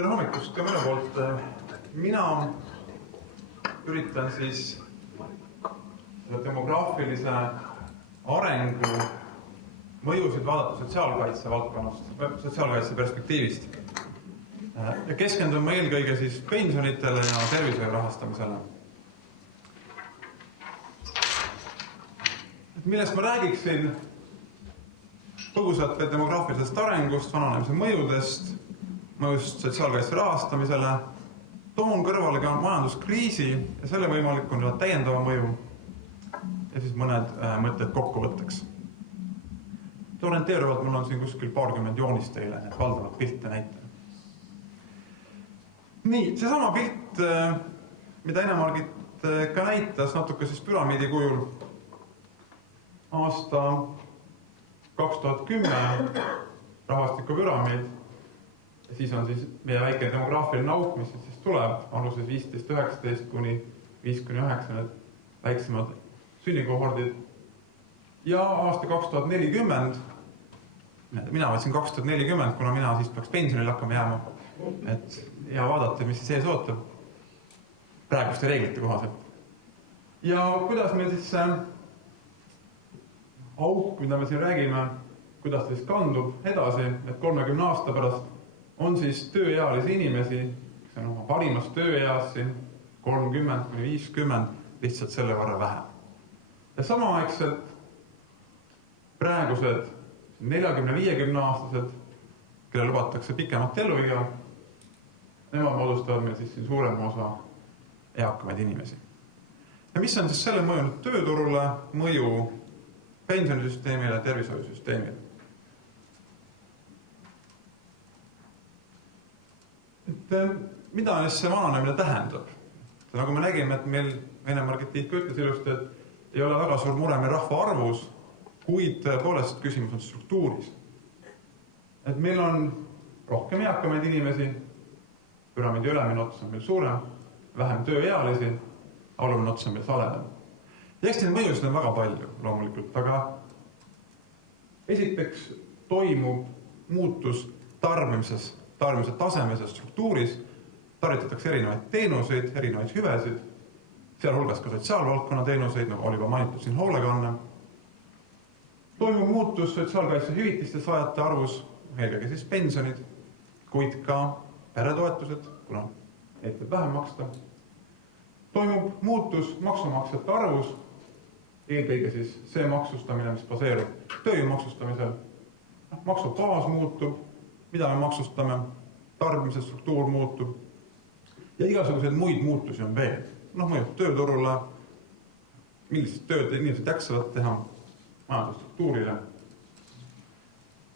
Tere hommikust ka minu poolt. Mina üritan siis demograafilise arengu mõjusid vaadata sotsiaalkaitse valdkonnast, sotsiaalkaitse perspektiivist. Ja keskendume eelkõige siis pensionitele ja tervishoiu rahastamisele. Millest ma räägiksin põgusalt demograafilisest arengust, vananemise mõjudest, mõjust sotsiaalkaitse rahastamisele, toon kõrvale ka majanduskriisi ja selle võimalikuna täiendava mõju ja siis mõned mõtted kokkuvõtteks. Orienteeruvalt mul on siin kuskil paarkümmend joonist teile, et valdavalt pilte näitan. Nii, seesama pilt, mida Ene-Margit ka näitas natuke siis püramiidi kujul aasta 2010 rahvastikupüramiid. Ja siis on siis meie väike demograafiline auk, mis siis tuleb aluses 15-19 kuni 5-9 need väiksemad sünnikohordid. Ja aasta 2040, mina võtsin 2040, kuna mina siis peaks pensionil hakkama jääma, et ja vaadata, mis siis ees ootab praeguste reeglite kohaselt. Ja kuidas meil siis auk, mida me siin räägime, kuidas ta siis kandub edasi, et 30 aasta pärast on siis tööealisi inimesi, kes on oma parimas tööeas siin 30-50, lihtsalt selle võrra vähe. Ja samaaegselt praegused 40-50 aastased, kelle lubatakse pikemat eluiga, nemad moodustavad meil siis siin suurema osa eakamaid inimesi. Ja mis on siis selle mõjunud tööturule, mõju pensionisüsteemile ja tervishoiusüsteemile? Mida see vananemine tähendab? Nagu me nägime, et meil Ene-Margit Tiit ütles ilusti, et ei ole väga suur mure meil rahva arvus, kuid tõepoolest küsimus on struktuuris. Et meil on rohkem eakamaid inimesi, püramiidi ülemine ots on meil suurem, vähem tööealisi, alumine ots on meil saledam. Ja eks neid mõjusid on väga palju loomulikult, aga esiteks toimub muutus tarbimise tasemes ja struktuuris, tarvitatakse erinevaid teenuseid, erinevaid hüvesid, sealhulgas ka sotsiaalvaldkonna teenuseid, nagu oli juba mainitud siin hoolekanne. Toimub muutus sotsiaalkaitse hüvitiste saajate arvus, eelkõige siis pensionid, kuid ka peretoetused, kuna neid võib vähem maksta. Toimub muutus maksumaksjate arvus, eelkõige siis see maksustamine, mis baseerub tööjõu maksustamisel. Maksubaas muutub, mida me maksustame, tarbimise struktuur muutub ja igasuguseid muid muutusi on veel. Mõjub tööturule, millised tööd inimesed jaksavad teha, majandusstruktuurile.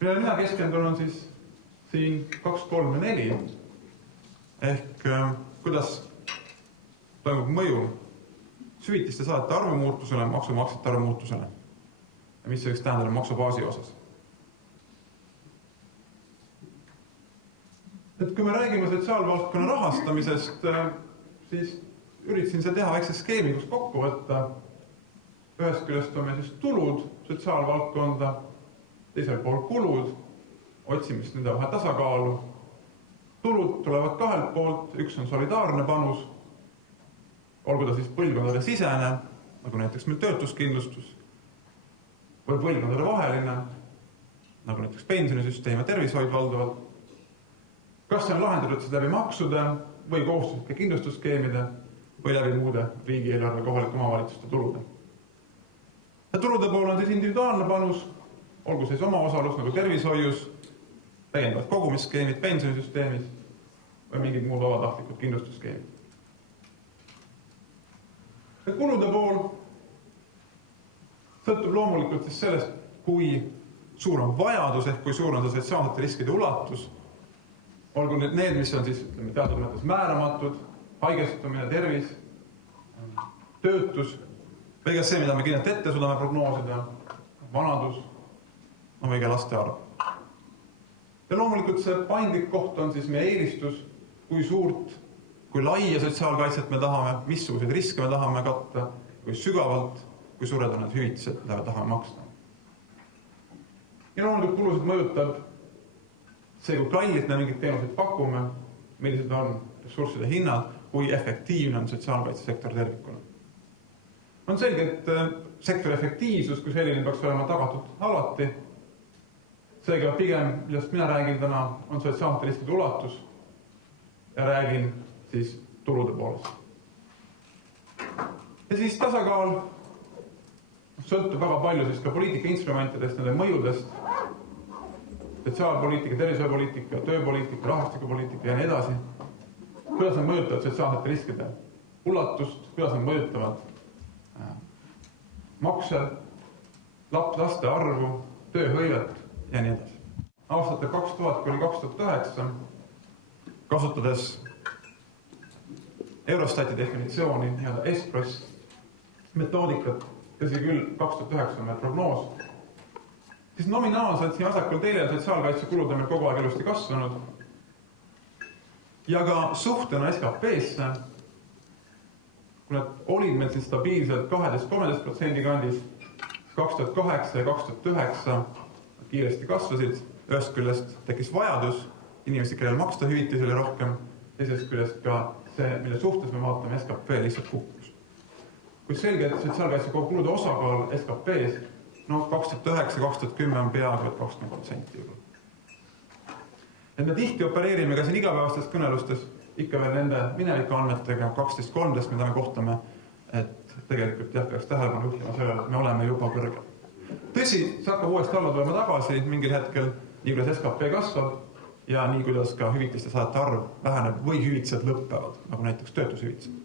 Millele mina keskendun on siis siin 2, 3 ja 4 ehk kuidas toimub mõju hüvitiste saajate arvu muutusele, maksumaksjate arvu muutusele ja mis võiks tähendada maksubaasi osas. Et kui me räägime sotsiaalvaldkonna rahastamisest, siis üritasin seda teha väikse skeemi, kus kokku võtta. Ühest küljest on meil siis tulud sotsiaalvaldkonda, teisel pool kulud, otsimist nende vahe tasakaalu. Tulud tulevad kahelt poolt, üks on solidaarne panus, olgu ta siis põlvkondade sisene, nagu näiteks meil töötuskindlustus, või põlvkondade vaheline, nagu näiteks pensionisüsteem ja tervishoid valdavalt. Kas see on lahendatud siis läbi maksude või kohustuslike kindlustusskeemide või läbi muude riigieelarve kohalike omavalitsuste tulude. Ja tulude pool on siis individuaalne panus, olgu siis oma osalus nagu tervishoius, täiendavad kogumisskeemid pensionisüsteemis või mingid muud vabatahtlikud kindlustusskeemid. Ja kulude pool sõltub loomulikult siis sellest, kui suur on vajadus ehk kui suur on see sotsiaalsete riskide ulatus. Olgu need, mis on siis teatud mõttes määramatud, haigestumine, tervis, töötus, või ka see, mida me kindlalt ette suudame prognoosida, vanadus, või ka laste arv. Ja loomulikult see paindlik koht on siis meie eelistus, kui suurt, kui laia sotsiaalkaitset me tahame, missuguseid riske me tahame katta, kui sügavalt, kui suured on need hüvitised, mida me tahame maksta. Ja loomulikult kulusid mõjutab see, kui kallilt me mingid teenuseid pakume, millised on ressursside hinnad, kui efektiivne on sotsiaalkaitsesektor tervikuna. On selge, et sektori efektiivsus, kui selline peaks olema tagatud alati. Seega pigem, millest mina räägin täna, on sotsiaalsete riskide ulatus ja räägin siis tulude poolest. Ja siis tasakaal sõltub väga palju siis ka poliitika instrumentidest, nende mõjudest, sotsiaalpoliitika, tervishoiupoliitika, tööpoliitika, rahvastikupoliitika ja nii edasi. Kuidas nad mõjutavad sotsiaalsete riskide ulatust, kuidas nad mõjutavad makse, laste arvu, tööhõivet ja nii edasi. Aastatel 2000–2009, kasutades Eurostati definitsiooni ja ESPROS metoodikat, tõsi küll 2009 on meil prognoos, siis nominaalselt siin vasakul teile sotsiaalkaitsekulud on meil kogu aeg ilusti kasvanud ja ka suhtena SKP-sse, kui nad olid meil siis stabiilselt 12–13% kandis, 2008 ja 2009 kiiresti kasvasid, ühest küljest tekkis vajadus, inimesed, kellel maksta hüvitisele rohkem, teisest küljest ka see, mille suhtes me vaatame, SKP lihtsalt kukkus. Kui selge, et sotsiaalkaitse kulude osakaal SKP-s, 2009–2010 on peaaegu 20% juba. Et me tihti opereerime ka siin igapäevastes kõnelustes ikka veel nende mineviku andmetega 12–13, mida me kohtame, et tegelikult peaks tähelepanu juhtima sellele, et me oleme juba kõrgel. Tõsi, see hakkab uuesti alla tulema tagasi mingil hetkel, nii kuidas SKP kasvab ja nii kuidas ka hüvitiste saajate arv väheneb või hüvitised lõppevad, nagu näiteks töötushüvitised.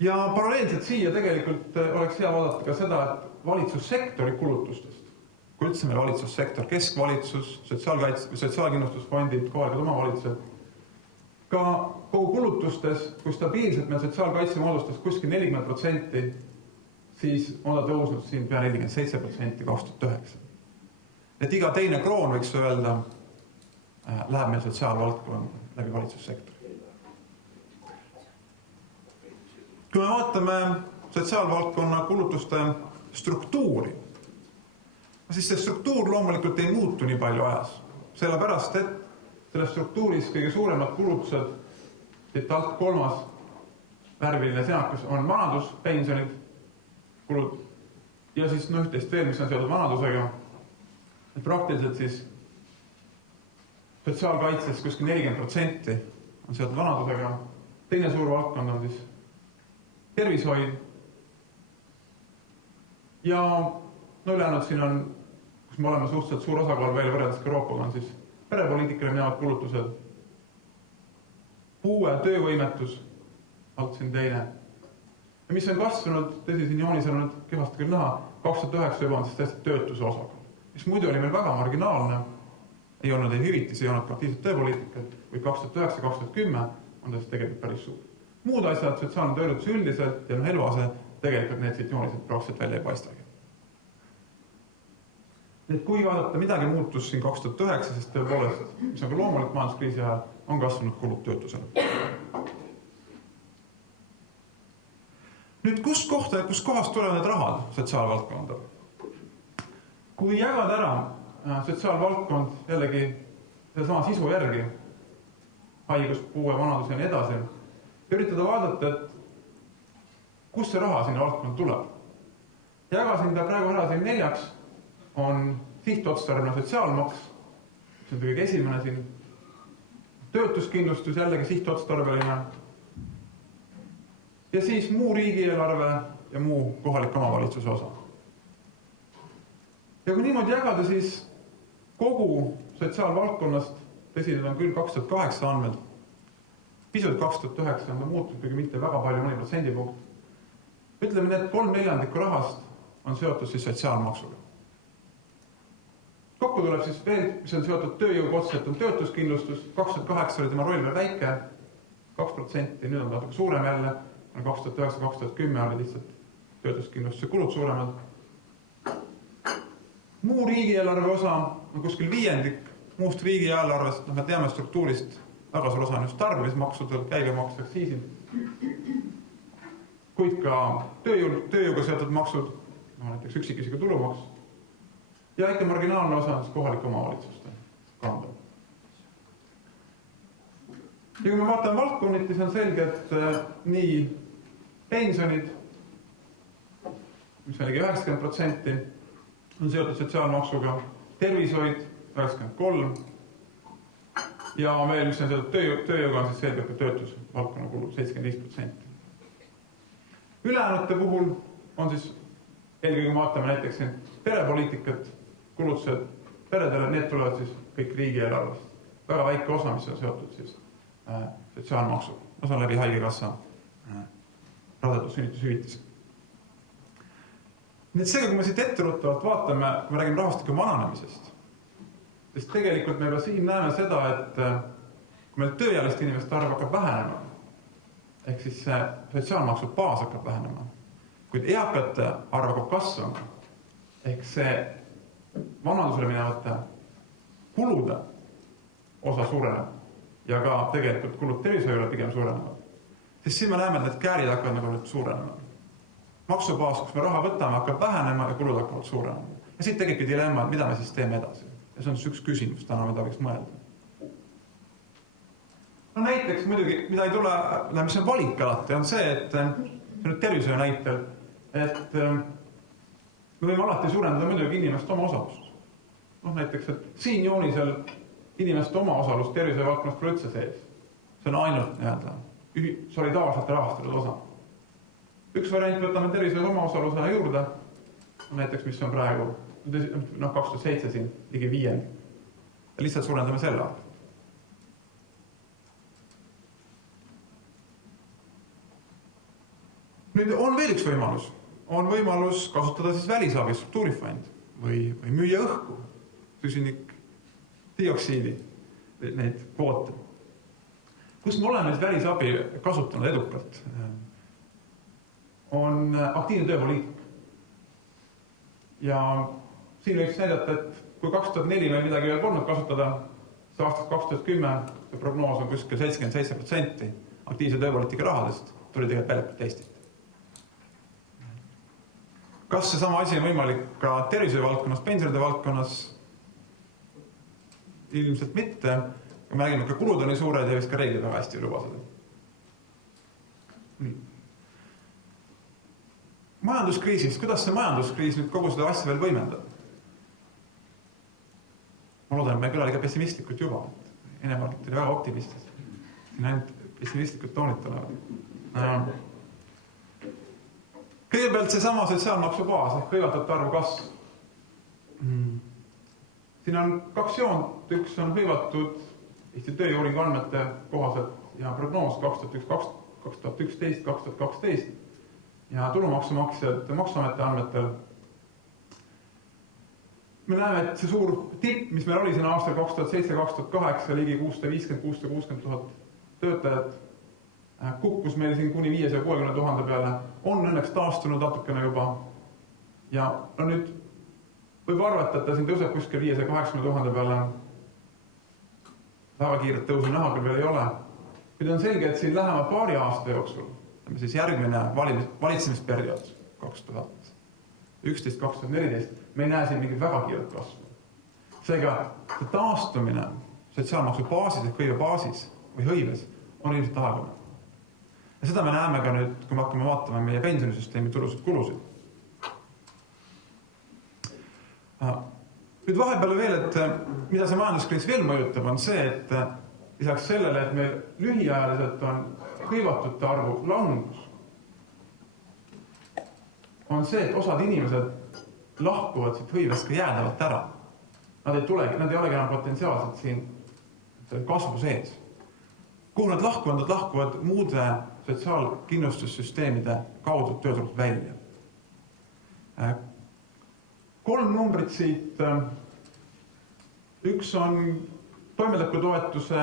Ja paralleelselt siia tegelikult oleks hea vaadata ka seda, et valitsussektori kulutustest, kui üldse meil valitsussektor, keskvalitsus, sotsiaalkindlustusfondid, kohalikud omavalitsused, ka kogu kulutustes, kui stabiilselt meil sotsiaalkaitse moodustas kuskil 40%, siis on ta tõusnud siin pea 47% 2009. Et iga teine kroon, võiks öelda, läheb meil sotsiaalvaldkond läbi valitsussektori. Kui me vaatame sotsiaalvaldkonna kulutuste struktuuri, siis see struktuur loomulikult ei muutu nii palju ajas. Sellepärast, et selles struktuuris kõige suuremad kulutused, siit alt 3. värviline senakas on vanaduspensionid, kulud ja siis üht-teist veel, mis on seotud vanadusega. Et praktiliselt siis sotsiaalkaitses kuskil 40% on seotud vanadusega. Teine suur valdkond on siis tervishoid ja ülejäänud siin on, kus me oleme suhteliselt suur osakaal veel võrreldes Euroopaga, on siis perepoliitikale minevad kulutused, puue, töövõimetus, alt siin teine. Ja mis on kasvanud, tõsi siin joonis on nüüd kehvasti küll näha, 2009 juba on siis tõesti töötuse osakaal, mis muidu oli meil väga marginaalne, ei olnud ei hüvitis, ei olnud aktiivset tööpoliitikat, või 2009–2010 on ta siis tegelikult päris suur. Muud asjad, sotsiaalne töölutus üldiselt ja eluase, tegelikult need siit jooniselt praktiliselt välja ei paistagi. Nüüd kui vaadata, midagi muutus siin 2009, sest tõepoolest, mis on ka loomulik majanduskriisi ajal, on kasvanud kulud töötusele. Nüüd kus kohast tulevad need rahad sotsiaalvaldkonda? Kui jagad ära sotsiaalvaldkond jällegi sama sisu järgi, haigus, puue, vanadus ja nii edasi, ja üritada vaadata, et kus see raha sinna valdkond tuleb. Jagasin ta praegu ära siin 4, on sihtotstarbena sotsiaalmaks, see on kõige esimene siin, töötuskindlustus jällegi sihtotstarbeline, ja siis muu riigieelarve ja muu kohalik omavalitsuse osa. Ja kui niimoodi jagada, siis kogu sotsiaalvaldkonnast, tõsi, need on küll 2008 andmed, pisut 2009 on muutunud, kuigi mitte väga palju, mõni protsendipunkt. Ütleme, need 3/4 rahast on seotud siis sotsiaalmaksuga. Kokku tuleb siis veel, mis on seotud tööjõuga otseselt, on töötuskindlustus, 2008 oli tema roll veel väike, 2%, nüüd on natuke suurem jälle, 2009–2010 oli lihtsalt töötuskindlustuse kulud suuremad. Muu riigieelarve osa on kuskil 5% muust riigieelarvest, me teame struktuurist, väga suur osa on just tarbimismaksudel, käibemaks, aktsiisid, kuid ka tööjõuga seotud maksud, näiteks üksikisiku tulumaks, ja ikka marginaalne osa on kohalik omavalitsuste kanda. Ja kui me vaatame valdkonniti, siis on selge, et nii pensionid, mis on ligi 90%, on seotud sotsiaalmaksuga, tervishoid 93%, ja veel, mis on seotud tööjõuga, on siis selgelt ka töötusvaldkonna kulu 75%. Ülejäänute puhul on siis, eelkõige vaatame näiteks siin perepoliitikat, kulutused peredele, need tulevad siis kõik riigieelarvest. Väga väike osa, mis on seotud siis sotsiaalmaksu. Osa läbi haigekassa raadatud sünnitushüvitis. Nii et seega, kui me siit etteruttavalt vaatame, kui me räägime rahvastiku vananemisest, sest tegelikult me juba siin näeme seda, et kui meil tööealiste inimeste arv hakkab vähenema, ehk siis see sotsiaalmaksu baas hakkab vähenema, kuid eakate arv hakkab kasvama, ehk see vanadusele minevate kulude osa suureneb ja ka tegelikult kulud tervishoiule pigem suurenevad, siis siin me näeme, et need käärid hakkavad nagu nüüd suurenema. Maksubaas, kus me raha võtame, hakkab vähenema ja kulud hakkavad suurenema. Ja siit tegibki dilemma, et mida me siis teeme edasi. Ja see on üks küsimus, täna mida võiks mõelda. No näiteks muidugi, mida ei tule, mis on valik alati, on see, et nüüd tervishoiu näitel, et me võime alati suurendada muidugi inimeste oma osalust. No näiteks, et siin joonisel inimeste oma osalust tervishoiu valdkonnas pole üldse sees. See on ainult solidaarselt rahastatud osa. Üks variant võtame tervishoiu oma osalusena juurde, näiteks mis on praegu 2007 siin ligi 5. Ja lihtsalt suurendame selle arv. Nüüd on veel üks võimalus. On võimalus kasutada siis välisabi struktuurifond või müüa õhku süsinik dioksiidi, neid kvoote. Kus me oleme välisabi kasutanud edukalt, on aktiivne tööpoliitika. Ja siin võiks näidata, et kui 2004 meil midagi veel polnud kasutada, siis aastast 2010 see prognoos on kuskil 77% aktiivse tööpoliitika rahadest tuli tegelikult väljastpoolt Eestit. Kas see sama asi on võimalik ka tervishoiu valdkonnas, pensionide valdkonnas? Ilmselt mitte. Me räägime, et ka kulud on nii suured ja vist ka reeglid väga hästi ei luba seda. Majanduskriisist, kuidas see majanduskriis nüüd kogu seda asja veel võimendab? Ma loodan, et me küll liiga pessimistlikult juba. Enemargit oli väga optimistid. Siin ainult pessimistlikult toonid tulevad. Kõigepealt see sama sotsiaalmaksu baas ehk hõivatute arvu kasv. Siin on kaks joont, üks on hõivatud Eesti tööjõuuringu andmete kohaselt ja prognoos 2011, 2012 ja tulumaksumaksjad Maksuameti andmetel. Me näeme, et see suur tipp, mis meil oli siin aastal 2007-2008, ligi 650-660 000 töötajat, kukkus meil siin kuni 560 000 peale, on õnneks taastunud natukene juba. Ja no nüüd võib arvata, et ta siin tõuseb kuskil 580 000 peale. Väga kiiret tõusu näha küll veel ei ole. Kuid on selge, et siin lähema paari aasta jooksul, siis järgmine valitsemisperiood 2011-2014, me ei näe siin mingit väga kiiret kasvu. Seega taastumine sotsiaalmaksu baasis ehk hõive baasis või hõives on ilmselt aegune. Ja seda me näeme ka nüüd, kui me hakkame vaatama meie pensionisüsteemi tulusid kulusid. Nüüd vahepeal veel, et mida see majanduskriis veel mõjutab, on see, et lisaks sellele, et meil lühiajaliselt on hõivatute arvu langus, on see, et osad inimesed lahkuvad siit hõivest ka jäädavalt ära. Nad ei olegi enam potentsiaalselt siin kasvu sees. Kuhu nad lahkuvad? Nad lahkuvad muude sotsiaalkindlustussüsteemide kaudu tööturult välja. 3 numbrit siit. Üks on toimetulekutoetuse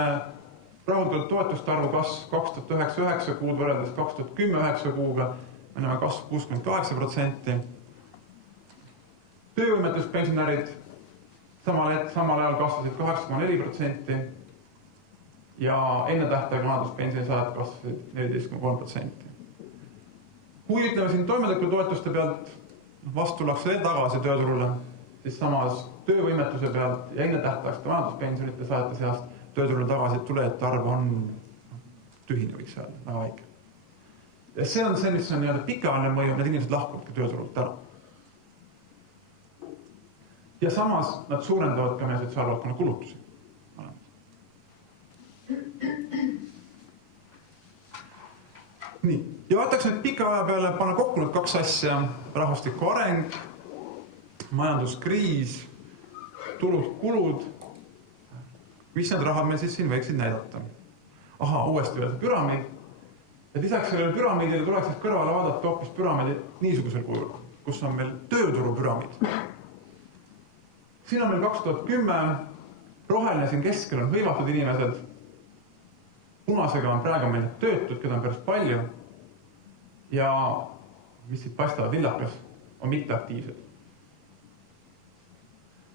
rahuldatud toetuste arvu kasv 2009 kuud võrreldes 2010 kuuga. Me näeme kasv 68%. Töövõimetuspensionärid samal ajal kasvasid 8,4% ja enne tähtaega vanaduspensioni saajad kasvasid 14,3%. Kui ütleme siin toimetulekutoetuste pealt vastu tullakse veel tagasi tööturule, siis samas töövõimetuse pealt ja enne tähtaegste vanaduspensionite saajate seast tööturule tagasi tulejate arv on tühine võiks öelda, väga väike. Ja see on see, mis on pikaajaline mõju, need inimesed lahkuvadki tööturult ära. Ja samas nad suurendavad ka meie sotsiaalvaldkonna kulutusi. Nii, ja vaataks nüüd pika aja peale panna kokku need kaks asja, rahvastiku areng, majanduskriis, tulud, kulud, mis need rahad meil siis siin võiksid näidata. Aha, uuesti veel see püramiid. Ja lisaks sellele püramiidile tuleks siis kõrvale vaadata hoopis püramiidi niisugusel kujul, kus on meil tööturu püramiid. Siin on meil 2010, roheline siin keskel on hõivatud inimesed, punasega on praegu meil töötud, keda on päris palju, ja mis siit paistavad lillakas, on mitteaktiivsed.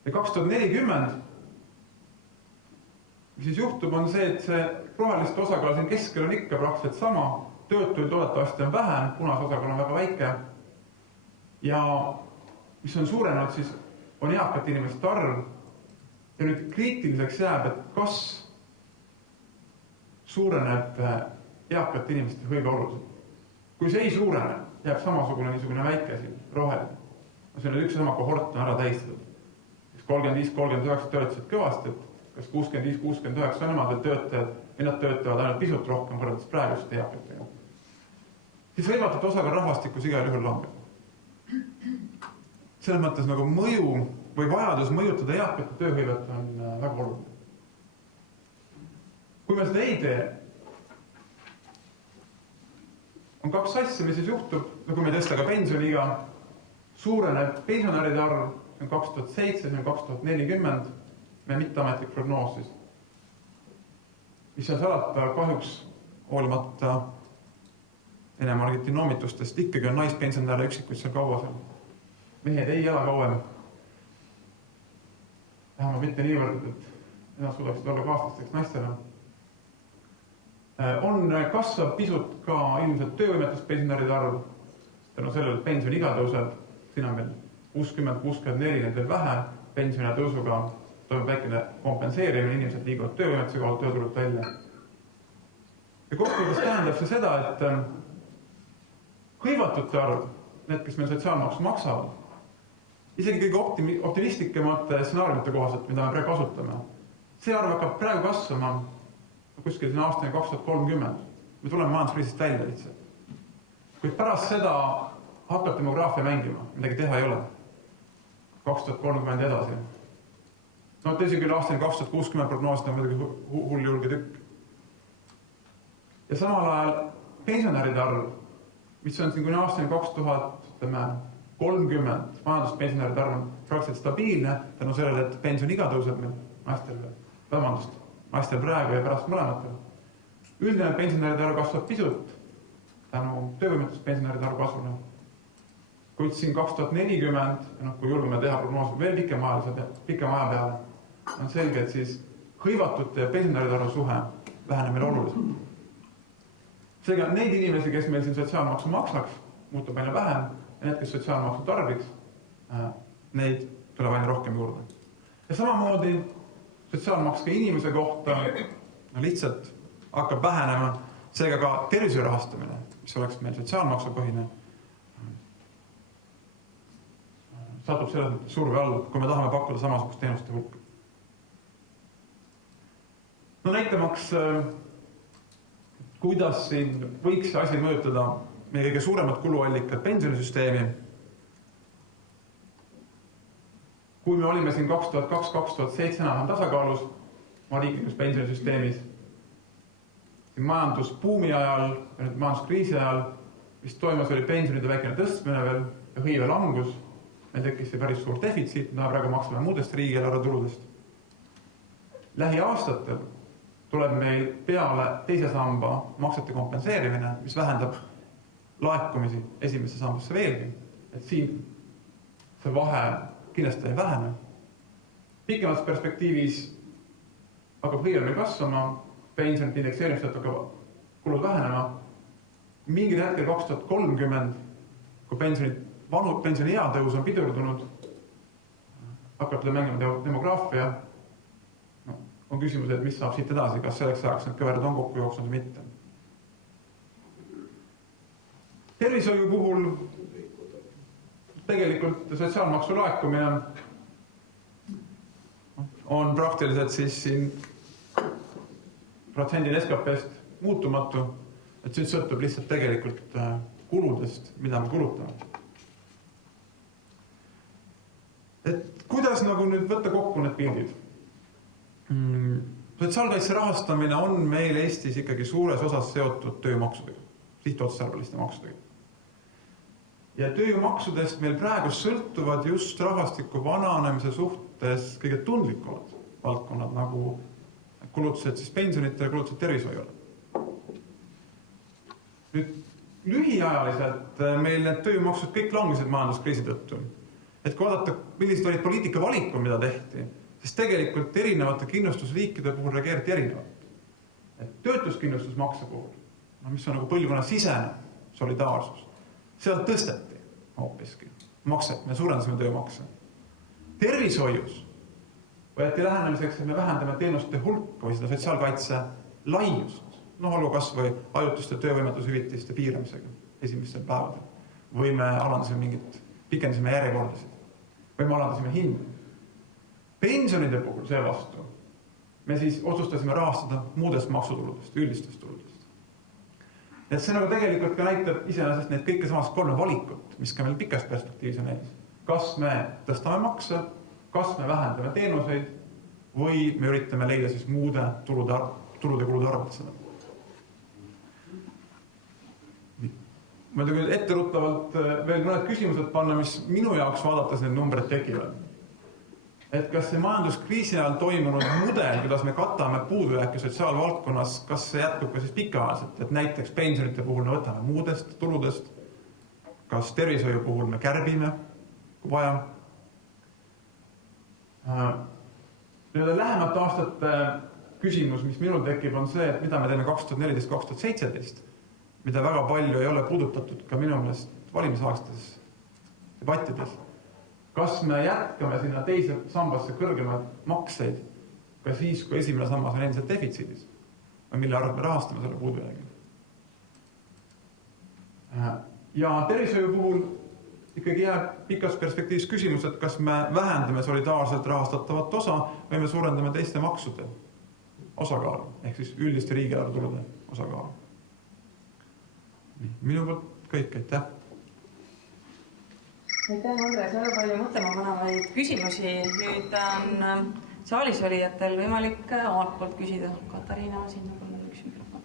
Ja 2040, mis siis juhtub, on see, et see roheliste osakaal siin keskel on ikka praktiliselt sama, töötuid toodetavasti on vähem, punase osakaal on väga väike, ja mis on suurenenud, siis on eakate inimeste arv, ja nüüd kriitiliseks jääb, et kas suureneb eakate inimeste hõive oluliselt. Kui see ei suurene, jääb samasugune niisugune väike siin, roheline. See on üks sama kohort on ära täistatud. 35-39 töötasid kõvasti, et kas 65-69 on nemad veel töötajad, või nad töötavad ainult pisut rohkem võrreldes praegust eakatega. Siis hõivatud osakaal rahvastikus igal juhul langeb. Selles mõttes nagu mõju või vajadus mõjutada eakate tööhõivet on väga oluline. Kui me seda ei tee, on kaks asja, mis siis juhtub, kui me tõsta ka pensioniiga, suureneb pensionäride arv, see on 2007, see on 2040, meie mitteametlik prognoos siis. Mis on salata kahjuks hoolimata Venemaa argentinoomitustest, ikkagi on naispensionäre üksikuid seal kaua seal. Mehed ei ela kauem. Vähemalt mitte niivõrd, et ennast suudaksid olla kaaslasteks naistele. On kasvab pisut ka ilmselt töövõimetuspensionäride arv, tänu sellele, et pensioni iga tõuseb, siin on meil 60-64, need veel vähe, pensioni tõusuga toimub väikene kompenseerimine, inimesed liiguvad töövõimetuse kohalt tööturult välja. Ja kokkuvõttes tähendab see seda, et hõivatute arv, need, kes meil sotsiaalmaksu maksavad, isegi kõige optimistikemate stsenaariumite kohaselt, mida me praegu kasutame, see arv hakkab praegu kasvama kuskil siin aastani 2030. Me tuleme majanduskriisist välja lihtsalt. Kuid pärast seda hakkab demograafia mängima, midagi teha ei ole. 2030 edasi. No tõsi küll aastani 2060 prognoosid on muidugi hull julge tükk. Ja samal ajal pensionäride arv, mis on siin kuni aastani 2030, majanduspensionäride arv on praktiliselt stabiilne, tänu sellele, et pensioniiga tõuseb meil naistel praegu ja pärast mõlematel. Üldine pensionäride arv kasvab pisut tänu töövõimetuspensionäride arv kasvule. Kuid siin 2040, kui julgeme teha prognoosi veel pikema aja peale, on selge, et siis hõivatute ja pensionäride arv suhe väheneb meil oluliselt. Seega neid inimesi, kes meil siin sotsiaalmaksu maksaks, muutub aina vähem, ja need, kes sotsiaalmaksu tarbiks, neid tuleb aina rohkem juurde. Ja samamoodi sotsiaalmaks ka inimese kohta lihtsalt hakkab vähenema, seega ka tervishoiu rahastamine, mis oleks meil sotsiaalmaksupõhine, satub selles mõttes surve all, kui me tahame pakkuda samasugust teenuste hulka. No näitamaks, kuidas siin võiks see asi mõjutada meie kõige suuremad kuluallikad pensionisüsteemi. Kui me olime siin 2002-2007 enam tasakaalus oma riiklikus pensionisüsteemis, siin majandusbuumi ajal ja nüüd majanduskriisi ajal, mis toimus, oli pensionide väikene tõstmine veel ja hõive langus, meil tekkis see päris suur defitsiit, mida praegu maksame muudest riigieelarve tuludest. Lähiaastatel tuleb meil peale teise samba maksete kompenseerimine, mis vähendab laekumisi esimesse sambasse veelgi, et siin see vahe kindlasti ei vähene. Pikemas perspektiivis hakkab hõive meil kasvama, pensionit indekseerimised hakkab kulud vähenema. Mingil hetkel 2030, kui pensioni ea tõus on pidurdunud, hakkab teda mängima demograafia. On küsimus, et mis saab siit edasi, kas selleks ajaks need kõverad on kokku jooksnud või mitte. Tervishoiu puhul tegelikult sotsiaalmaksu laekumine on praktiliselt siis siin protsendil SKP-st muutumatu, et see sõltub lihtsalt tegelikult kuludest, mida me kulutame. Et kuidas nagu nüüd võtta kokku need pildid? Sotsiaalkaitse rahastamine on meil Eestis ikkagi suures osas seotud töömaksudega, sihtotstarbeliste maksudega. Ja töömaksudest meil praegu sõltuvad just rahvastiku vananemise suhtes kõige tundlikumad valdkonnad, nagu kulutused siis pensionitele, kulutused tervishoiule. Nüüd lühiajaliselt meil need töömaksud kõik langesid majanduskriisi tõttu. Et kui vaadata, millised olid poliitika valikud, mida tehti, siis tegelikult erinevate kindlustusliikide puhul reageeriti erinevalt. Et töötuskindlustusmakse puhul, mis on nagu põlvkonna sisene solidaarsus, seal tõsteti hoopiski makset, me suurendasime töömakse. Tervishoius võeti lähenemiseks, et me vähendame teenuste hulka või seda sotsiaalkaitse laiust, olgu kas või ajutuste töövõimetushüvitiste piiramisega esimestel päevadel. Või me pikendasime järjekordasid. Või me alandasime hindu. Pensionide puhul seevastu me siis otsustasime rahastada muudest maksutuludest, üldistest tuludest. Et see nagu tegelikult ka näitab iseenesest need kõike samas kolme valikut, mis ka meil pikas perspektiivis on ees. Kas me tõstame makse, kas me vähendame teenuseid või me üritame leida siis muude tulude kulude arvelt seda. Ma ütlen küll etteruttavalt veel mõned küsimused panna, mis minu jaoks vaadates need numbrid tekivad. Et kas see majanduskriisi ajal toimunud mudel, kuidas me katame puudujääki sotsiaalvaldkonnas, kas see jätkub ka siis pikaajaliselt, et näiteks pensionite puhul me võtame muudest tuludest, kas tervishoiu puhul me kärbime, kui vaja. Lähemate aastate küsimus, mis minul tekib, on see, et mida me teeme 2014-2017, mida väga palju ei ole puudutatud ka minu meelest valimisaastas debattides. Kas me jätkame sinna teise sambasse kõrgemad makseid ka siis, kui esimene sammas on endiselt defitsiidis? Või mille arvelt me rahastame selle puudujäägi? Ja tervishoiu puhul ikkagi jääb pikas perspektiivis küsimus, et kas me vähendame solidaarselt rahastatavat osa või me suurendame teiste maksude osakaalu, ehk siis üldiste riigieelarve tulude osakaalu. Minu poolt kõik, aitäh! Aitäh, Andres, väga palju mõtlema panevaid küsimusi. Nüüd on saalis olijatel võimalik omalt poolt küsida. Katariina, sinna palun üks mikrofon.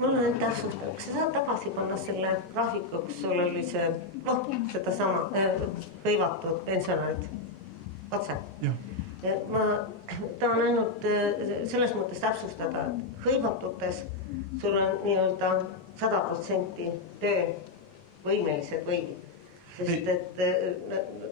Mul on täpsustada, kas sa saad tagasi panna selle graafiku, kus sul oli see, seda sama hõivatud pensionärid otse? Ma tahan ainult selles mõttes täpsustada, et hõivatutes sul on nii-öelda 100% töövõimelised või. Sest et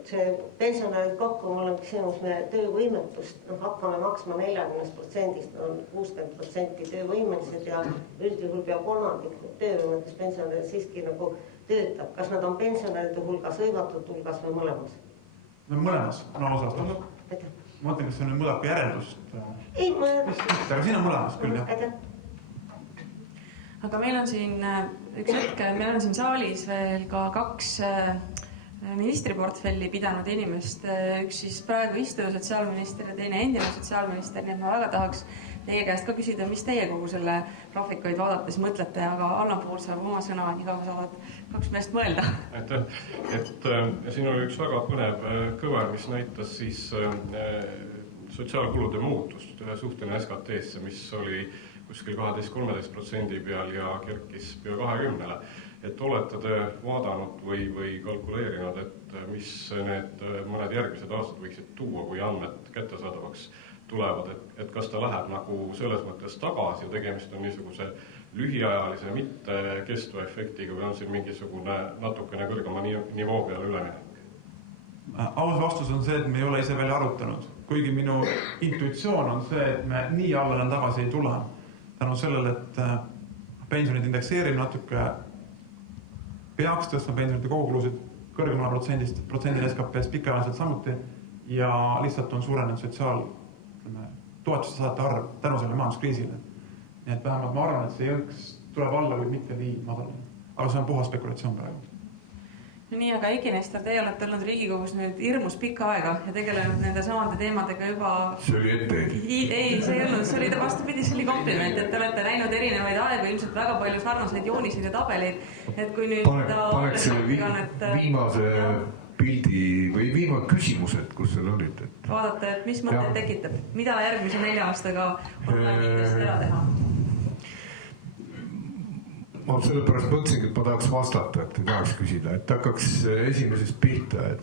see pensionärid kokku, mul on küsimus, me töövõimetust hakkame maksma 40%, on 60% töövõimelised ja üldjuhul peab kolmandikud töövõimetus pensionärid siiski nagu töötab. Kas nad on pensionäride hulgas, hõivatud hulgas või mõlemas? No mõlemas, on osas. Ma mõtlen, kas see on nüüd mõleku järeldust? Ei, aga siin on mõlemas küll, jah. Aga meil on siin üks hetk, meil on siin saalis veel ka 2 ministriportfelli pidanud inimest. Üks siis praegu istuv sotsiaalminister ja teine endine sotsiaalminister, nii et ma väga tahaks teie käest ka küsida, mis teie kogu selle graafikuid vaadates mõtlete, aga Allan Puur saab oma sõna, nii kaua saavad 2 meest mõelda. Aitäh, et siin oli üks väga põnev kõver, mis näitas siis sotsiaalkulude muutust suhteline SKT-sse, mis oli kuskil 12-13% peal ja kerkis pea 20%. Et olete te vaadanud või kalkuleerinud, et mis need mõned järgmised aastad võiksid tuua, kui andmed kättesaadavaks tulevad, et kas ta läheb nagu selles mõttes tagasi ja tegemist on niisuguse lühiajalise mitte kestva efektiga või on siin mingisugune natukene kõrgema nivoo peale üleminek? Aus vastus on see, et me ei ole ise veel arutanud, kuigi minu intuitsioon on see, et me nii alla tagasi ei tule. Tänu sellele, et pensionid indekseerib natuke, peaks tõstma pensionite kogukulusid kõrgemale protsendile SKP-st pikaajaliselt samuti ja lihtsalt on suurenenud toetuste saajate arv tänu selle majanduskriisile. Nii et vähemalt ma arvan, et see jõnks tuleb alla või mitte nii madal. Aga see on puha spekulatsioon praegu. No nii, aga Eiki Nestor, teie olete olnud Riigikogus nüüd hirmus pikka aega ja tegelenud nende samade teemadega juba... See oli ette. Ei, see ei olnud, see oli vastupidi, see oli kompliment, et te olete näinud erinevaid aegu, ilmselt väga palju sarnaseid jooniseid ja tabeleid, et kui nüüd... Paneks selle viimase pildi või viimane küsimused, kus seal olid. Vaadata, et mis mõtted tekitab, mida järgmise 4 aastaga on kindlasti ära teha? Ma sellepärast mõtlesingi, et ma tahaks vastata, et ei tahaks küsida, et hakkaks esimesest pihta, et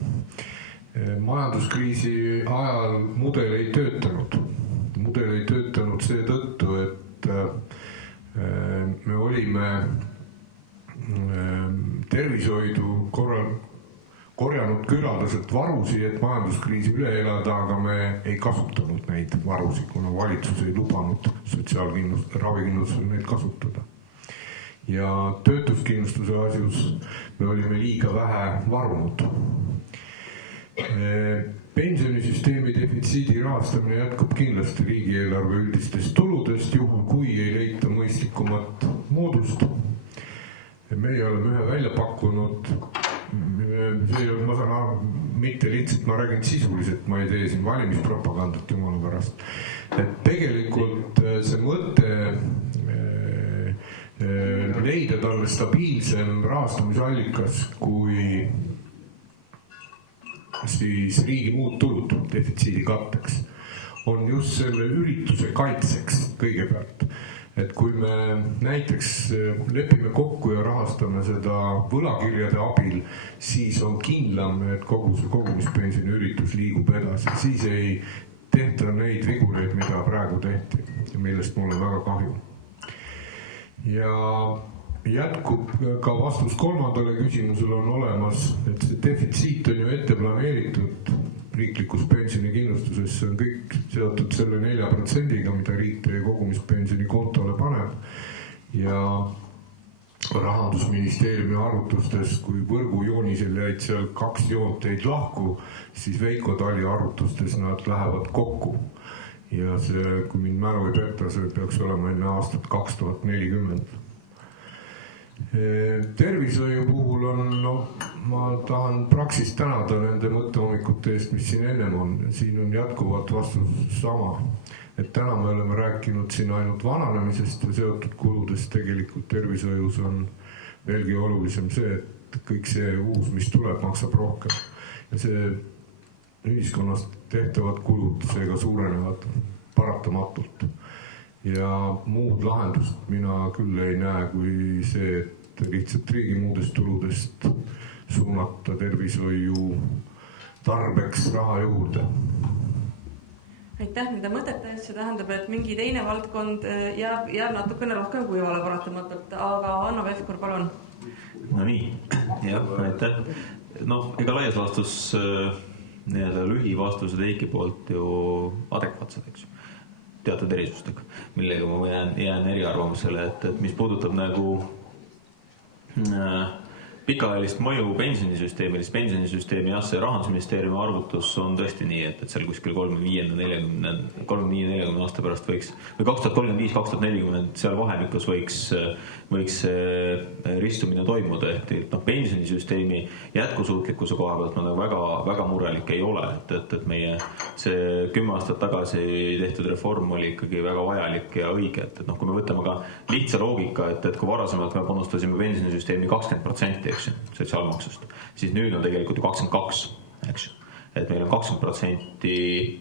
majanduskriisi ajal mudel ei töötanud. Mudel ei töötanud seetõttu, et me olime tervishoidu korjanud küllaldaselt varusi, et majanduskriisi üle elada, aga me ei kasutanud neid varusi, kuna valitsus ei lubanud ravikindlustusel neid kasutada. Ja töötuskindlustuse asjus me olime liiga vähe varunud. Pensionisüsteemi defitsiidi rahastamine jätkub kindlasti riigieelarve üldistest tuludest, juhul kui ei leita mõistlikumat moodust. Meie oleme ühe välja pakkunud, see on, ma saan aru, mitte lihtsalt, ma räägin sisuliselt, ma ei tee siin valimispropagandat jumala pärast. Et tegelikult see mõte leida talle stabiilsem rahastamisallikas kui siis riigi muud tulud defitsiidi katteks on just selle ürituse kaitseks kõigepealt. Et kui me näiteks lepime kokku ja rahastame seda võlakirjade abil, siis on kindlam, et kogu see kogumispensioni üritus liigub edasi. Siis ei tehta neid vigureid, mida praegu tehti ja millest mul on väga kahju. Ja jätkub ka vastus 3. küsimusele on olemas, et see defitsiit on ju ette planeeritud riiklikus pensionikindlustuses, see on kõik seotud selle 4%-ga, mida riik teie kogumispensioni kontole paneb. Ja Rahandusministeeriumi arvutustes, kui võrgujoonisel jäid seal 2 joont jäid lahku, siis Veiko Tali arvutustes nad lähevad kokku. Ja see, kui mind mälu ei petta, see peaks olema enne aastat 2040. Tervishoiu puhul on, ma tahan Praxist tänada nende mõttehommikute eest, mis siin ennem on. Siin on jätkuvalt vastus sama. Et täna me oleme rääkinud siin ainult vananemisest ja seotud kuludest. Tegelikult tervishoius on veelgi olulisem see, et kõik see uus, mis tuleb, maksab rohkem. Ja see ühiskonnast tehtavad kulud seega suurenevad paratamatult. Ja muud lahendust mina küll ei näe kui see, et lihtsalt riigi muudest tuludest suunata tervishoiu tarbeks raha juurde. Aitäh nende mõtete eest, see tähendab, et mingi teine valdkond jääb natukene rohkem kuivale paratamatult, aga Hanno Pevkur, palun. No nii, jah, aitäh. Ega laias laastus lühivastused Eiki poolt ju adekvaatsed, eks ju. Teatud erisustega, millega ma jään eriarvamusele, et mis puudutab nagu pikaajalist mõju pensionisüsteemi, siis pensionisüsteemi jah, see Rahandusministeeriumi arvutus on tõesti nii, et seal kuskil 35-40 aasta pärast võiks, või 2035-2040 seal vahemikus võiks ristumine toimuda, et pensionisüsteemi jätkusuutlikkuse koha pealt ma väga, väga murelik ei ole, et meie see 10 aastat tagasi tehtud reform oli ikkagi väga vajalik ja õige, et kui me võtame ka lihtsa loogika, et kui varasemalt me panustasime pensionisüsteemi 20%, sotsiaalmaksust, siis nüüd on tegelikult ju 22, eks ju. Et meil on 20%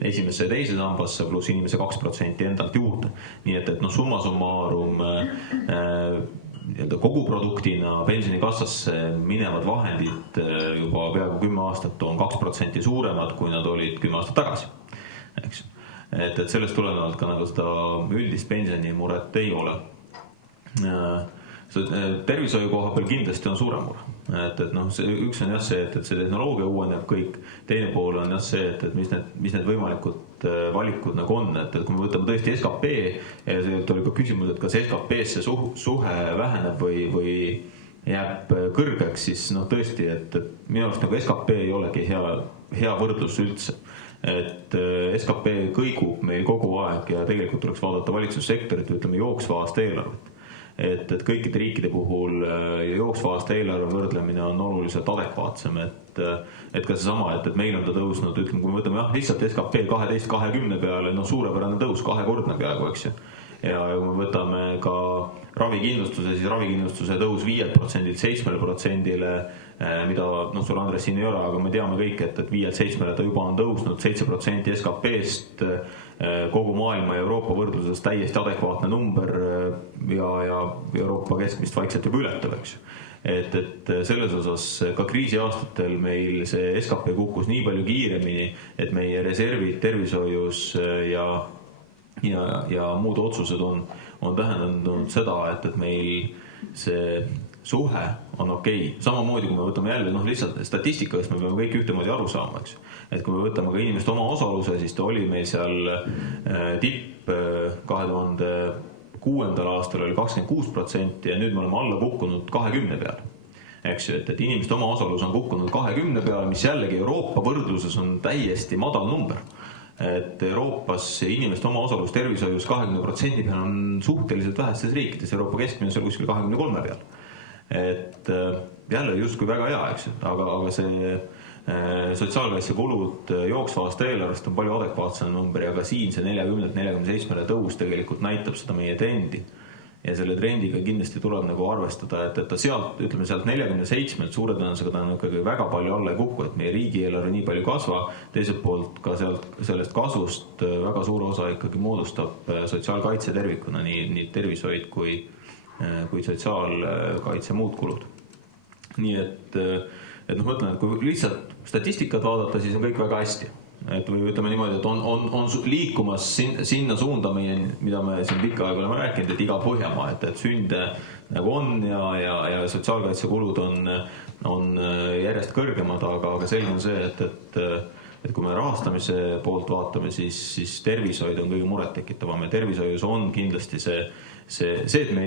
esimesse ja teise sambasse pluss inimese 2% endalt juurde. Nii et summa summarum koguproduktina pensionikassasse minevad vahendid juba peaaegu 10 aastat on 2% suuremad, kui nad olid 10 aastat tagasi. Eks? Et sellest tulenevalt ka nagu seda üldist pensionimuret ei ole. Tervishoiu koha peal kindlasti on suurem mure. Üks on jah see, et see tehnoloogia uueneb kõik. Teine pool on jah see, et mis need võimalikud valikud nagu on. Et kui me võtame tõesti SKP, ja see oli ka küsimus, et kas SKP-sse suhe väheneb või jääb kõrgeks, siis tõesti, et minu arust nagu SKP ei olegi hea võrdlus üldse. et SKP kõigub meil kogu aeg ja tegelikult tuleks vaadata valitsussektorit, ütleme jooksva aasta eelarvet. Et kõikide riikide puhul jooksva aasta eelarve võrdlemine on oluliselt adekvaatsem, et ka seesama, et meil on ta tõusnud, ütleme, kui me võtame lihtsalt SKP 12-20 peale, suurepärane tõus, kahekordne peaaegu, eks ju. Ja kui me võtame ka ravikindlustuse, siis ravikindlustuse tõus 5%-lt 7%-le, mida, sul Andres siin ei ole, aga me teame kõik, et 5-7-le ta juba on tõusnud 7% SKP-st, kogu maailma ja Euroopa võrdluses täiesti adekvaatne number ja Euroopa keskmist vaikselt juba ületav, eks. Et selles osas ka kriisiaastatel meil see SKP kukkus nii palju kiiremini, et meie reservid tervishoius ja muud otsused on tähendanud seda, et meil see suhe on okei. Samamoodi, kui me võtame jälle lihtsalt statistikast, me peame kõik ühtemoodi aru saama, eks. Et kui me võtame ka inimeste oma osaluse, siis ta oli meil seal tipp 2006. aastal oli 26% ja nüüd me oleme alla kukkunud 20 peale. Eks ju, et inimeste oma osalus on kukkunud 20 peale, mis jällegi Euroopa võrdluses on täiesti madal number. Et Euroopas inimeste oma osalus tervishoius 20% peal on suhteliselt vähestes riikides, Euroopa keskmine seal kuskil 23 peal. Et jälle justkui väga hea, eks, aga see sotsiaalkaitsekulud jooksva aasta eelarvest on palju adekvaatsem number ja ka siin see 40-47 tõus tegelikult näitab seda meie trendi. Ja selle trendiga kindlasti tuleb nagu arvestada, et ta sealt, ütleme sealt 47 suure tõenäosusega ta on ikkagi väga palju alla ei kukku, et meie riigieelarve nii palju kasva, teiselt poolt ka sellest kasvust väga suur osa ikkagi moodustab sotsiaalkaitse tervikuna, nii tervishoid kui sotsiaalkaitse muud kulud. Nii et mõtlen, et kui lihtsalt statistikat vaadata, siis on kõik väga hästi. Et või ütleme niimoodi, et on liikumas sinna suunda meie, mida me siin pikka aega oleme rääkinud, et iga Põhjamaa, et sünde nagu on ja sotsiaalkaitsekulud on järjest kõrgemad, aga selge on see, et kui me rahastamise poolt vaatame, siis tervishoid on kõige murettekitavam ja tervishoius on kindlasti see, et me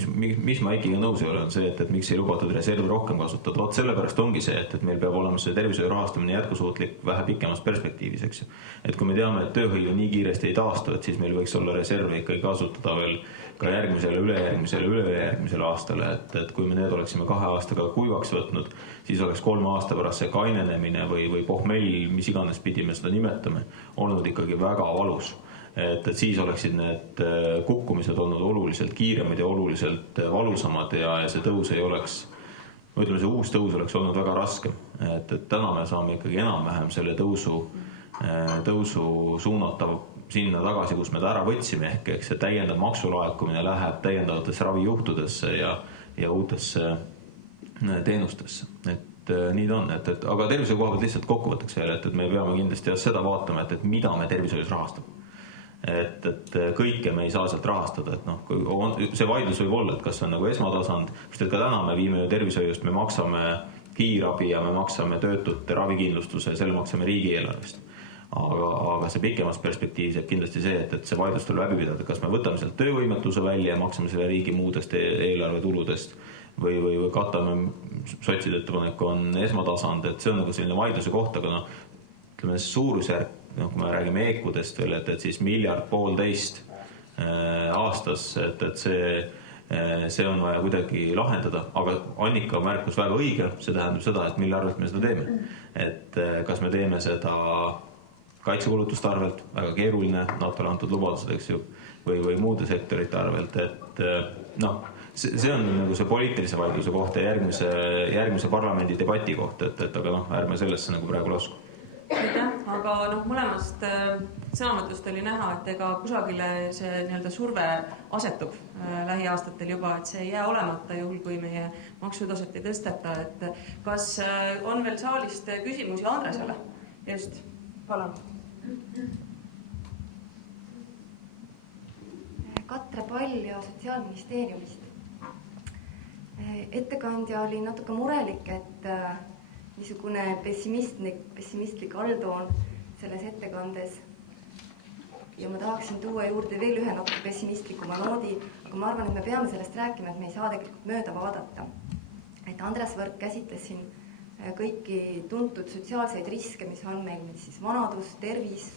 mis ma Eikiga nõus ei ole, on see, et miks ei lubatud reservi rohkem kasutada. Vaat sellepärast ongi see, et meil peab olema see tervishoiu rahastamine jätkusuutlik vähe pikemas perspektiivis, eks ju. Et kui me teame, et tööhõive nii kiiresti ei taastu, et siis meil võiks olla reservi ikkagi kasutada veel ka järgmisele, ülejärgmisele aastale, et kui me need oleksime 2 aastaga kuivaks võtnud, siis oleks 3 aasta pärast see kainenemine või pohmell, mis iganes pidi me seda nimetame, olnud ikkagi väga valus. Et siis oleksid need kukkumised olnud oluliselt kiiremad ja oluliselt valusamad ja see tõus ei oleks, ütleme, see uus tõus oleks olnud väga raske. Et täna me saame ikkagi enam-vähem selle tõusu suunata sinna tagasi, kus me ta ära võtsime, ehk see täiendav maksulaekumine läheb täiendavatesse ravijuhtudesse ja uutesse teenustesse. Et nii ta on, aga tervishoiu koha pealt lihtsalt kokkuvõtteks veel, et me peame kindlasti seda vaatama, et mida me tervishoius rahastame. Et kõike me ei saa sealt rahastada, et see vaidlus võib olla, et kas on nagu esmatasand, sest ka täna me viime ju tervishoiust, me maksame kiirabi ja me maksame töötute ravikindlustuse, selle maksame riigieelarvest. Aga see pikemas perspektiivis jääb kindlasti see, et see vaidlus tuleb läbi pidada, kas me võtame sealt töövõimetuse välja ja maksame selle riigi muudest eelarvetuludest või katame, sotside ettepanek on esmatasand, et see on nagu selline vaidluse koht, aga ütleme suurusjärk, kui me räägime EKU-dest veel, et siis 1,5 miljardit aastas, et see on vaja kuidagi lahendada, aga Annika märkus väga õige, see tähendab seda, et mille arvelt me seda teeme. Et kas me teeme seda kaitsekulutuste arvelt, väga keeruline, NATO-le antud lubadused, eks ju, või muude sektorite arvelt, et see on nagu see poliitilise vaidluse koht ja järgmise parlamendi debati koht, aga ärme sellesse nagu praegu lasku. Aga mõlemast sõnavõtust oli näha, et ega kusagile see surve asetub lähiaastatel juba, et see ei jää olemata juhul, kui meie maksutaset ei tõsteta. Et kas on veel saalist küsimusi Andresele? Just, palun. Katre Palju Sotsiaalministeeriumist. Ettekandja oli natuke murelik, et niisugune pessimistlik alltoon selles ettekandes. Ja ma tahaksin tuua juurde veel ühe natuke pessimistlikuma noodi, aga ma arvan, et me peame sellest rääkima, et me ei saa tegelikult mööda vaadata. Et Andres Võrk käsitles siin kõiki tuntud sotsiaalseid riske, mis on meil siis vanadus, tervis,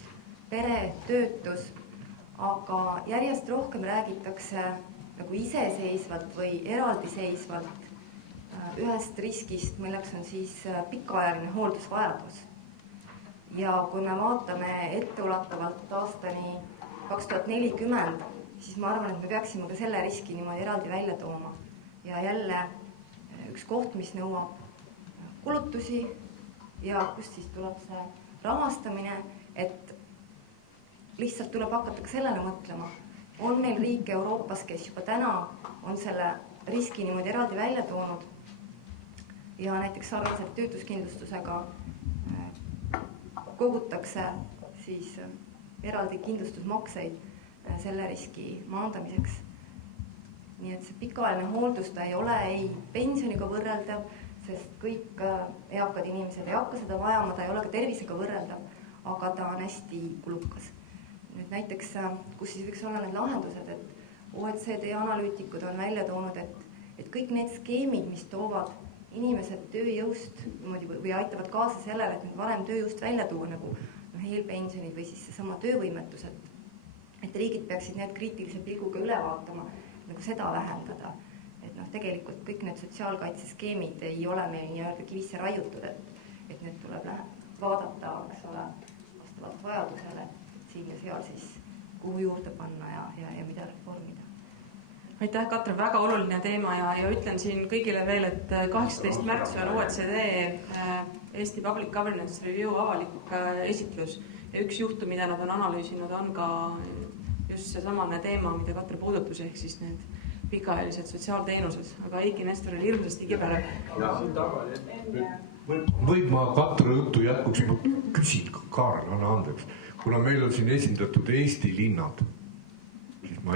pere, töötus, aga järjest rohkem räägitakse nagu iseseisvalt või eraldiseisvalt ühest riskist, milleks on siis pikaajaline hooldusvajadus. Ja kui me vaatame etteulatuvalt aastani 2040, siis ma arvan, et me peaksime ka selle riski niimoodi eraldi välja tooma. Ja jälle üks koht, mis nõuab kulutusi ja kust siis tuleb see rahastamine, et lihtsalt tuleb hakata ka sellele mõtlema. On meil riike Euroopas, kes juba täna on selle riski niimoodi eraldi välja toonud ja näiteks sarnaselt töötuskindlustusega kogutakse siis eraldi kindlustusmakseid selle riski maandamiseks. Nii et see pikaajaline hooldus ta ei ole ei pensioniga võrreldav, sest kõik eakad inimesed ei hakka seda vajama, ta ei ole ka tervisega võrreldav, aga ta on hästi kulukas. Nüüd näiteks, kus siis võiks olla need lahendused, et OECD analüütikud on välja toonud, et kõik need skeemid, mis toovad inimesed tööjõust või aitavad kaasa sellele, et nüüd varem tööjõust välja tuua, nagu eelpensionid või siis seesama töövõimetus, et riigid peaksid need kriitilise pilguga üle vaatama, nagu seda vähendada. Et tegelikult kõik need sotsiaalkaitseskeemid ei ole meil nii-öelda kivisse raiutud, et need tuleb vaadata, eks ole, vastavalt vajadusele, siin ja seal siis kuhu juurde panna ja mida reformida. Aitäh, Katre, väga oluline teema ja ütlen siin kõigile veel, et 18. märts on OECD Eesti Public Governance Review avalik esitlus ja üks juhtum, mida nad on analüüsinud, on ka just seesamane teema, mida Katre puudutus, ehk siis need pikaajalised sotsiaalteenused, aga Eiki Nestor oli hirmsasti kibele. Võib ma Katre juttu jätkuks, ma küsin Kaarel, anna andeks, kuna meil on siin esindatud Eesti linnad, siis ma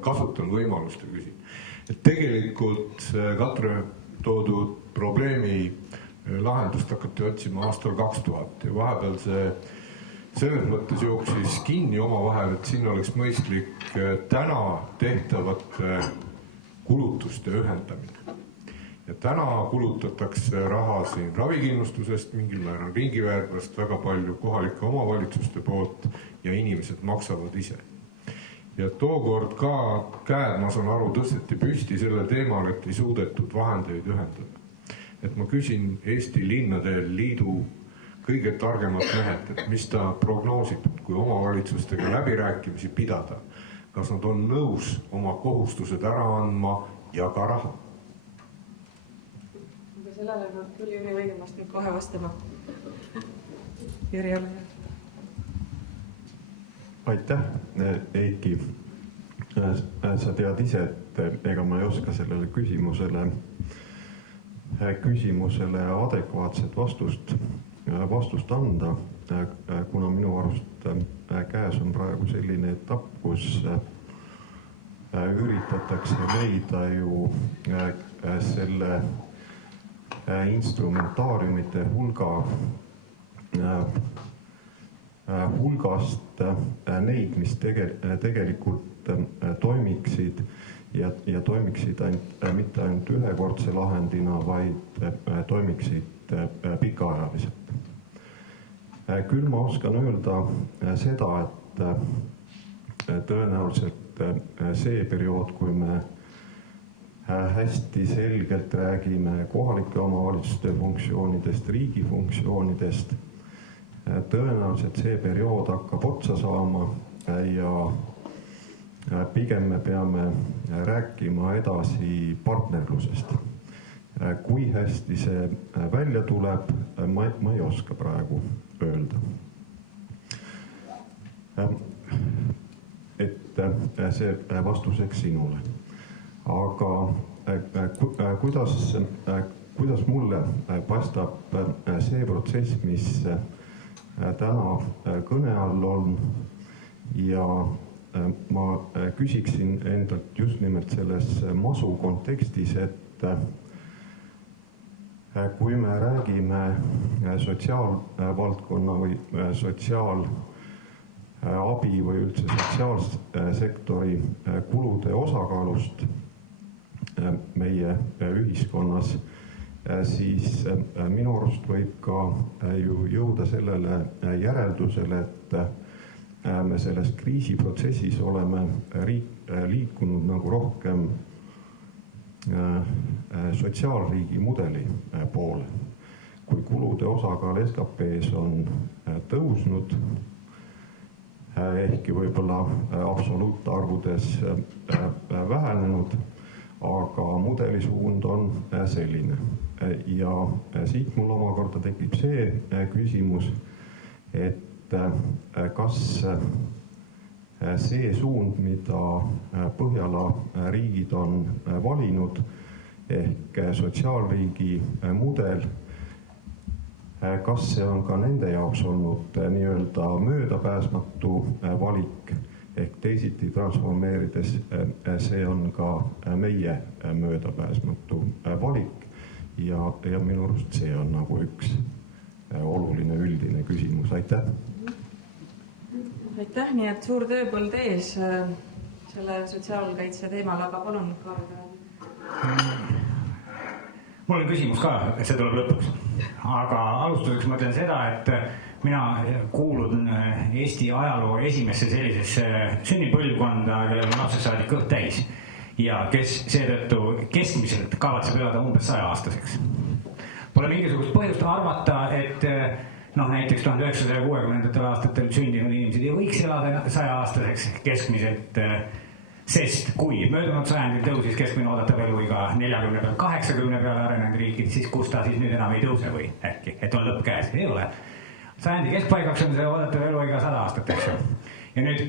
kasutan võimalust ja küsin. Et tegelikult Katre toodud probleemi lahendust hakati otsima aastal 2000 ja vahepeal see selles mõttes jooksis kinni omavahel, et siin oleks mõistlik täna tehtavate kulutuste ühendamine. Ja täna kulutatakse raha siin ravikindlustusest, mingil määral riigiväärglast, väga palju kohalike omavalitsuste poolt ja inimesed maksavad ise. Ja tookord ka käed, ma saan aru, tõsteti püsti selle teemal, et ei suudetud vahendeid ühendada. Et ma küsin Eesti Linnade Liidu kõige targemad mehed, et mis ta prognoosib, kui omavalitsustega läbirääkimisi pidada, kas nad on nõus oma kohustused ära andma ja ka raha? Aga sellele peab küll Jüri Õigemast nüüd kohe vastama. Jüri, ole hea. Aitäh, Eiki. Sa tead ise, et ega ma ei oska sellele küsimusele adekvaatset vastust anda, kuna minu arust käes on praegu selline etapp, kus üritatakse leida ju selle instrumentaariumite hulgast neid, mis tegelikult toimiksid ja toimiksid mitte ainult ühekordse lahendina, vaid toimiksid pikaajaliselt. Küll ma oskan öelda seda, et tõenäoliselt see periood, kui me hästi selgelt räägime kohalike omavalitsuste funktsioonidest, riigi funktsioonidest, tõenäoliselt see periood hakkab otsa saama ja pigem me peame rääkima edasi partnerlusest. Kui hästi see välja tuleb, ma ei oska praegu öelda. Et see vastuseks sinule. Aga kuidas mulle paistab see protsess, mis täna kõne all on ja ma küsiksin endalt just nimelt selles masu kontekstis, et kui me räägime sotsiaalvaldkonna või sotsiaalabi või üldse sotsiaalsektori kulude osakaalust meie ühiskonnas siis minu arust võib ka ju jõuda sellele järeldusele, et me selles kriisiprotsessis oleme liikunud nagu rohkem sotsiaalriigi mudeli poole. Kui kulude osakaal SKP-s on tõusnud, ehkki võib-olla absoluutarvudes vähenenud, aga mudeli suund on selline. Ja siit mul omakorda tekib see küsimus, et kas see suund, mida Põhjala riigid on valinud, ehk sotsiaalriigi mudel, kas see on ka nende jaoks olnud nii-öelda möödapääsmatu valik, ehk teisiti transformeerides see on ka meie möödapääsmatu valik ja minu arust see on nagu üks oluline üldine küsimus. Aitäh! Aitäh, nii et suur tööpõld ees selle sotsiaalkaitse teemal, aga palun Kaarel. Mul on küsimus ka, see tuleb lõpuks. Aga alustuseks ma ütlen seda, et mina kuulun Eesti ajaloo esimesse sellisesse sünnipõlvkonda, kellel on lapsest saadik kõht täis ja kes seetõttu keskmiselt kavatseb elada umbes 100-aastaseks. Pole mingisugust põhjust arvata, et näiteks 1960. aastatel sündinud inimesed ei võiks elada 100-aastaseks keskmiselt, sest kui möödunud sajandil tõusis keskmine oodatav eluiga 40 pealt 80 peale arenenud riikid, siis kus ta siis nüüd enam ei tõuse või äkki, et on lõpp käes? Ei ole. Sajandi keskpaigaks on see oodatav eluiga 100 aastat, eks ju. Ja nüüd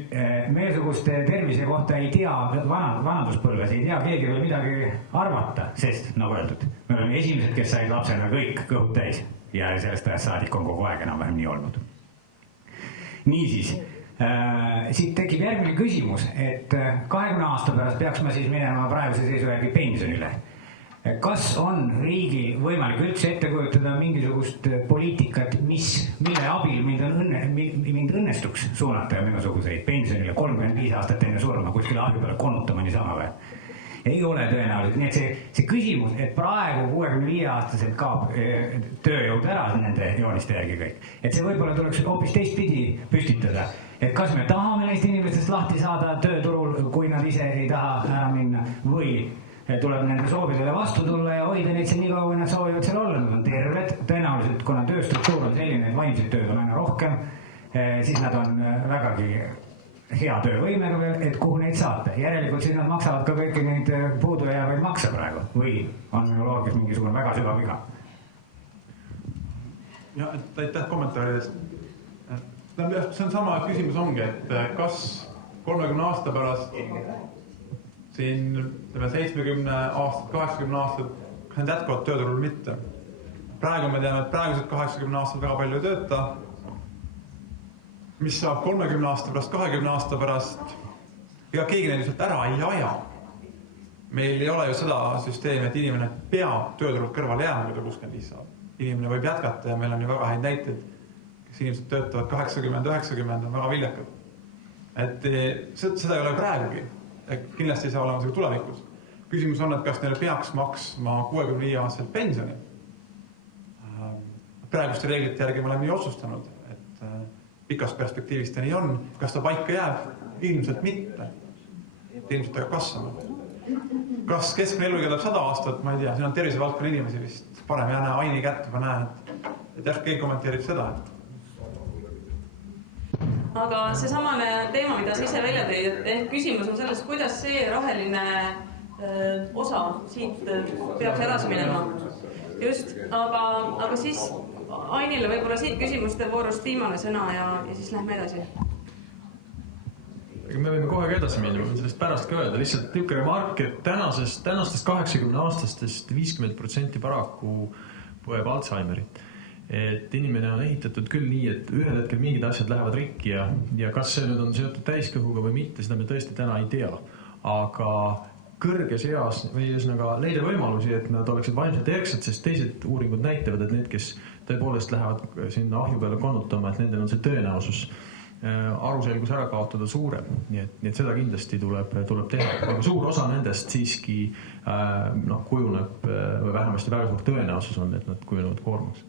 meiesuguste tervise kohta ei tea, vanaduspõlves ei tea keegi veel midagi arvata, sest nagu öeldud, me oleme esimesed, kes said lapsena kõik kõhud täis ja sellest ajast saadik on kogu aeg enam-vähem nii olnud. Niisiis, siit tekib järgmine küsimus, et 20 aasta pärast peaks ma siis minema praeguse seisu järgi pensionile. Kas on riigil võimalik üldse ette kujutada mingisugust poliitikat, mille abil mind õnnestuks suunata ja minusuguseid pensionile 35 aastat enne surma kuskile ahju peale konutama niisama või? Ei ole tõenäoliselt. Nii et see küsimus, et praegu 65-aastaselt kaob tööjõud ära nende jooniste järgi kõik, et see võib-olla tuleks hoopis teistpidi püstitada. Et kas me tahame neist inimestest lahti saada tööturul, kui nad ise ei taha ära minna või tuleb nende soovidele vastu tulla ja hoida neid seal nii kaua, kui nad soovivad seal olla. Nad on terved, tõenäoliselt, kuna tööstruktuur on selline, et vaimset tööd on aina rohkem, siis nad on vägagi hea töövõimega veel, et kuhu neid saata. Järelikult siis nad maksavad ka kõiki neid puudu jäävaid makse praegu või on minu loogis mingisugune väga sügav viga? Ja, aitäh kommentaari eest. See on sama küsimus ongi, et kas 30 aasta pärast siin 70 aastat, 80 aastat, kas need jätkavad tööturul mitte? Praegu me teame, et praegused 80 aastat väga palju ei tööta. Mis saab 30 aasta pärast, 20 aasta pärast, ega keegi neid lihtsalt ära ei aja. Meil ei ole ju seda süsteemi, et inimene peab tööturult kõrvale jääma, kui ta 65 saab. Inimene võib jätkata ja meil on ju väga häid näiteid, kes inimesed töötavad 80-90, on väga viljakad. Et seda ei ole praegugi. Kindlasti ei saa olema see tulevikus. Küsimus on, et kas neile peaks maksma 65-aastaselt pensioni. Praeguste reeglite järgi me oleme nii otsustanud, et pikas perspektiivis ta nii on. Kas ta paika jääb? Ilmselt mitte. Ilmselt ta kasvama. Kas keskmine eluiga läheb 100 aastat? Ma ei tea, siin on tervisevaldkonna inimesi vist parem ja näe Aini kätt juba näen, et järsku keegi kommenteerib seda. Aga see samane teema, mida sa ise välja tõid, et küsimus on selles, kuidas see roheline osa siit peaks edasi minema. Just, aga siis Ainile võib-olla siit küsimuste voorust viimane sõna ja siis lähme edasi. Me võime kohe edasi minna, võin sellest pärast ka öelda. Lihtsalt niisugune remark, et tänastest 80-aastastest 50% paraku põeb Alzheimerit. Et inimene on ehitatud küll nii, et ühel hetkel mingid asjad lähevad rikki ja kas see nüüd on seotud täiskõhuga või mitte, seda me tõesti täna ei tea. Aga kõrges eas või ühesõnaga leida võimalusi, et nad oleksid vaimselt erksad, sest teised uuringud näitavad, et need, kes tõepoolest lähevad sinna ahju peale konutama, et nendel on see tõenäosus aruselgus ära kaotada suurem, nii et seda kindlasti tuleb teha, aga suur osa nendest siiski kujuneb või vähemasti väga suur tõenäosus on, et nad kujunevad koormaks.